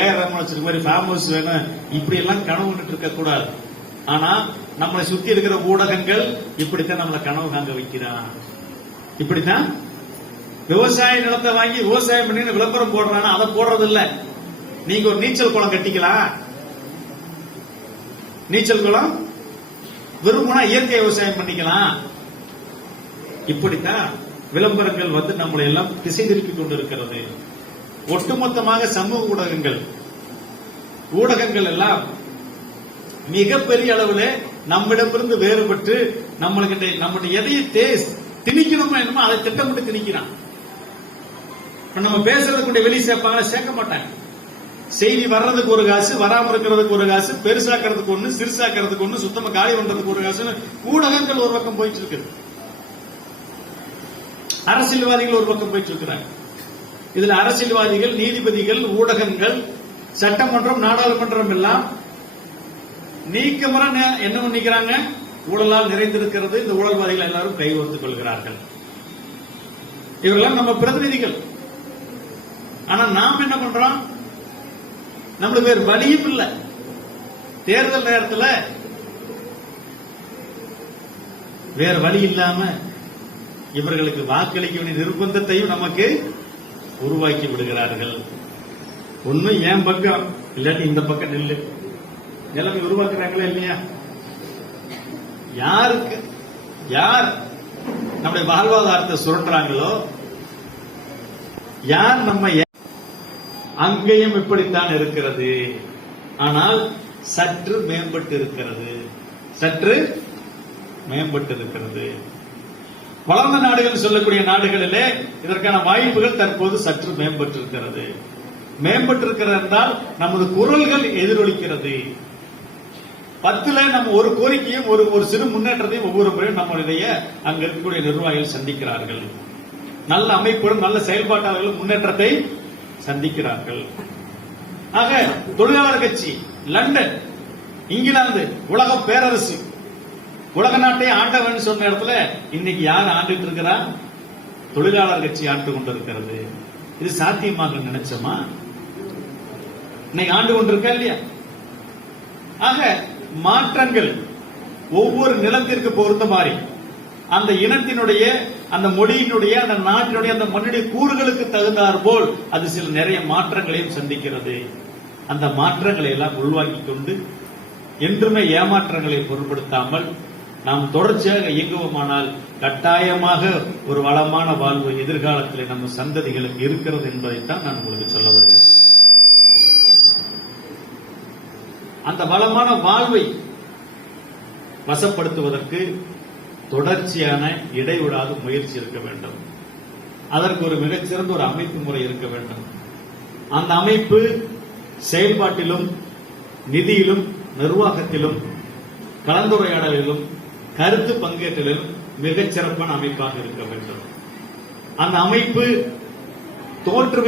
AR Rahman வச்சிருக்க மாதிரி farm house வேணும் இப்படி எல்லாம் கனவு கண்டுட்டு இருக்க கூடாது. ஆனா நம்மளை சுத்தி இருக்கிற ஊடகங்கள் இப்படித்தான் நம்மளை கனவு காங்க வைக்கிறான். இப்படித்தான் விவசாய நிலத்தை வாங்கி விவசாயம் பண்ணி விளம்பரம் போடுறானா அதை போடுறது இல்ல. நீங்க ஒரு நீச்சல் குளம் கட்டிக்கலாம், நீச்சல் குளம் விரும்பினா இயற்கை விவசாயம் பண்ணிக்கலாம். இப்படித்தான் விளம்பரங்கள் வந்து நம்மளை எல்லாம் திசை திருப்பி கொண்டிருக்கிறது. ஒட்டுமொத்தமாக சமூக ஊடகங்கள் எல்லாம் மிகப்பெரிய அளவில் நம்மிடமிருந்து வேறுபட்டு நம்மளுடைய எதையை திணிக்கணுமோ என்னமோ அதை திட்டமிட்டு திணிக்கிறான். நம்ம பேசுறதுக்கு வெளியே சேர்ப்பாங்க, சேர்க்க மாட்டாங்க. செய்தி வர்றதுக்கு ஒரு காசு, வராம இருக்கிறதுக்கு ஒரு காசு, பெருசாக்கிறதுக்கு ஒண்ணு, சிறுசாக்கிறதுக்கு ஒண்ணு, சுத்தமா காலி பண்றதுக்கு ஒரு காசு. ஊடகங்கள் ஒரு பக்கம் போயிட்டு இருக்கு, அரசியல்வாதிகள் ஒரு பக்கம் போயிட்டு இருக்கிறாங்க. இதுல அரசியல்வாதிகள், நீதிபதிகள், ஊடகங்கள், சட்டமன்றம், நாடாளுமன்றம் எல்லாம் நீக்கமர என்ன பண்ணிக்கிறாங்க? ஊழலால் நிறைந்திருக்கிறது. இந்த ஊழல்வாதிகள் எல்லாரும் கைகோர்த்துக் கொள்கிறார்கள். இவரெல்லாம் நம்ம பிரதிநிதிகள். ஆனா நாம் என்ன பண்றோம்? நம்மளுக்கு வேறு வழியும் இல்லை. தேர்தல் நேரத்தில் வேற வழி இல்லாம இவர்களுக்கு வாக்களிக்க வேண்டிய நிர்பந்தத்தையும் நமக்கு உருவாக்கி விடுகிறார்கள். ஒண்ணு என் பக்கம் இல்லாட்டி இந்த பக்கம் நில்லு நிலைமை உருவாக்குறாங்களா இல்லையா? யாருக்கு யார் நம்முடைய வாழ்வாதாரத்தை சுரண்டுறாங்களோ, யார் நம்ம அங்கேயும் இப்படித்தான் இருக்கிறது. ஆனால் சற்று மேம்பட்டு இருக்கிறது, சற்று மேம்பட்டு இருக்கிறது. வளர்ந்த நாடுகள் சொல்லக்கூடிய நாடுகளிலே இதற்கான வாய்ப்புகள் தற்போது சற்று மேம்பட்டிருக்கிறது. மேம்பட்டிருக்கிறது என்றால் நமது குரல்கள் எதிரொலிக்கிறது. 10ல நம்ம ஒரு கோரிக்கையும் ஒரு சிறு முன்னேற்றத்தையும் ஒவ்வொரு முறையும் நம்மளுடைய அங்க இருக்கக்கூடிய நிர்வாகிகள் சந்திக்கிறார்கள். நல்ல அமைப்புடன் நல்ல செயல்பாட்டாளர்கள் முன்னேற்றத்தை சந்திக்கிறார்கள். ஆக தொழிலாளர் கட்சி லண்டன், இங்கிலாந்து, உலக பேரரசு, உலக நாட்டை ஆண்டவன் சொன்ன இடத்துல இன்னைக்கு யார் ஆண்டுட்டு இருக்கிறா? தொழிலாளர் கட்சி ஆண்டு கொண்டிருக்கிறது. இது சாத்தியமாக நினைச்சோமா? இன்னைக்கு ஆண்டு கொண்டிருக்கா இல்லையா? ஆக மாற்றங்கள் ஒவ்வொரு நிலத்திற்கு பொறுத்த மாதிரி அந்த இனத்தினுடைய, அந்த மொழியினுடைய, அந்த நாட்டினுடைய, அந்த மண்ணுடைய கூறுகளுக்கு தகுந்தாற் போல் அது சில நிறைய மாற்றங்களையும் சந்திக்கிறது. அந்த மாற்றங்களை எல்லாம் உள்வாங்கி கொண்டு என்றுமே ஏமாற்றங்களை பொருட்படுத்தாமல் நாம் தொடர்ச்சியாக இயங்குவோமானால் கட்டாயமாக ஒரு வளமான வாழ்வு எதிர்காலத்தில் நம்ம சந்ததிகளுக்கு இருக்கிறது என்பதைத்தான் நான் உங்களுக்கு சொல்ல வருகிறேன். அந்த வளமான வாழ்வை வசப்படுத்துவதற்கு தொடர்ச்சியான இடைவிடாத முயற்சி இருக்க வேண்டும். அதற்கு ஒரு மிகச்சிறந்த ஒரு அமைப்பு முறை இருக்க வேண்டும். அந்த அமைப்பு செயல்பாட்டிலும், நிதியிலும், நிர்வாகத்திலும், கலந்துரையாடலிலும், கருத்து பங்கேற்றலிலும் மிகச்சிறப்பான அமைப்பாக இருக்க வேண்டும். அந்த அமைப்பு தோற்று